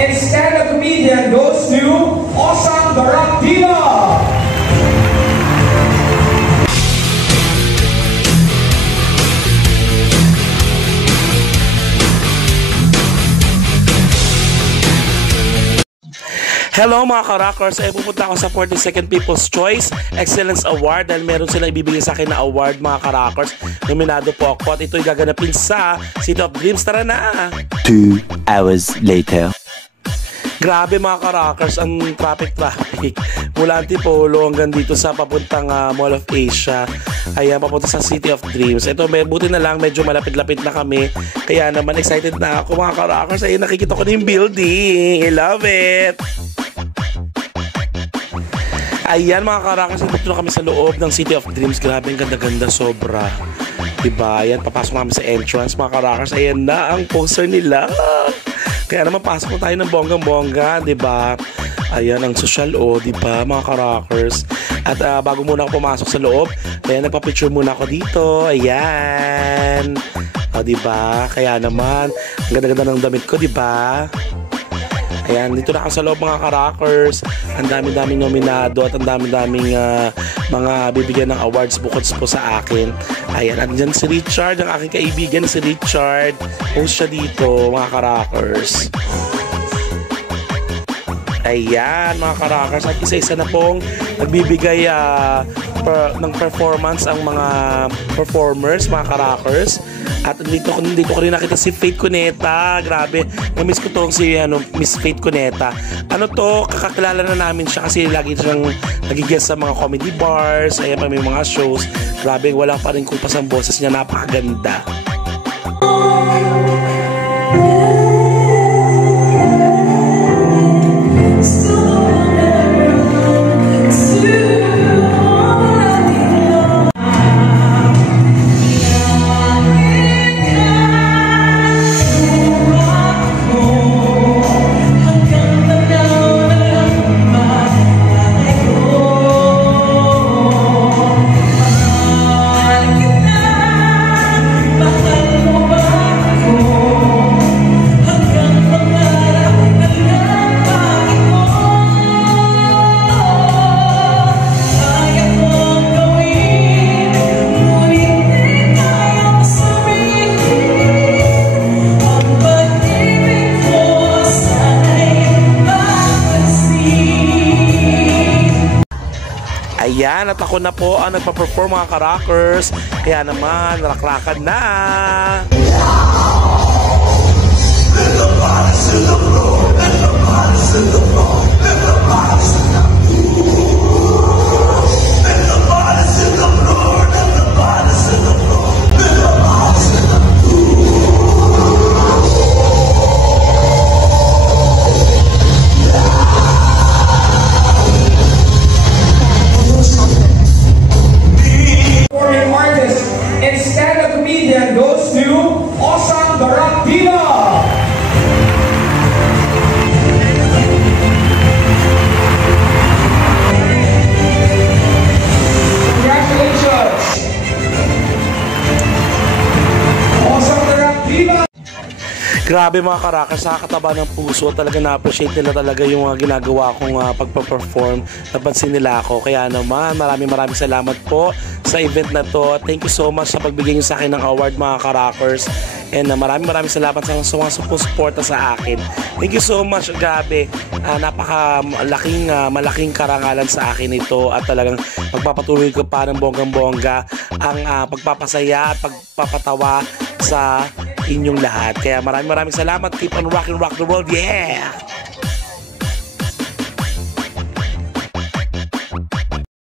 and stand-up comedian goes to Osang the Rock Diva. Hello mga ka-rockers, ay pupunta ako sa 42nd People's Choice Excellence Award dahil meron silang ibibigay sa akin na award mga ka-rockers. Nominado po ako at ito'y gaganapin sa City of Dreams. Tara na! 2 hours later. Grabe mga ka-rockers, ang traffic mula Antipolo hanggang dito sa papuntang Mall of Asia. Ayan, papunta sa City of Dreams. Ito, buti na lang, medyo malapit-lapit na kami. Kaya naman, excited na ako mga ka-rockers. Ayun, nakikita ko na yung building. I love it! Ayan mga ka-rockers, dito na kami sa loob ng City of Dreams. Grabe, ang ganda-ganda, sobra. Diba? Ayan, papasok namin sa entrance mga ka-rockers. Ayan na ang poster nila. Kaya naman pasok na tayo ng bonggang-bongga, diba? Ayan, ang social diba mga ka-rockers? At bago muna ako pumasok sa loob, ayan, nagpa-picture muna ako dito. Ayan. Diba? Kaya naman, ang ganda-ganda ng damit ko, diba? Ayan, dito na ako sa loob mga ka-rockers. Ang dami-daming nominado at ang dami-daming mga bibigyan ng awards bukod po sa akin. Ayan, andyan si Richard, ang aking kaibigan si Richard. Host siya dito mga ka-rockers. Ayan mga ka-rockers, at isa-isa na pong nagbibigay ng performance ang mga performers mga ka-rockers. At dito ko rin nakita si Faith Cuneta. Grabe, na-miss ko tong si Miss Faith Cuneta. Ano to, kakakilala na namin siya kasi lagi siyang nagigest sa mga comedy bars. Ayan pa, may mga shows. Grabe, wala pa rin kupas ang boses niya, napakaganda. Ayan, at ako na po ang nagpa-perform mga ka-rockers. Kaya naman, rakrakan na! Goes to Osang the Rock Diva. Congratulations, Osang the Rock Diva. Grabe mga ka-rockers, nakakataba ng puso. Talaga na-appreciate nila talaga yung ginagawa kong pagpa-perform. Napansin nila ako. Kaya naman, maraming salamat po sa event na to. Thank you so much sa pagbigay nyo sa akin ng award mga ka-rockers. And maraming salamat sa mga suporta sa akin. Thank you so much. Grabe, malaking karangalan sa akin ito. At talagang magpapatuloy ko pa ng bonggang-bongga ang pagpapasaya at pagpapatawa sa inyong lahat. Kaya maraming salamat. Keep on rocking, rock the world. Yeah!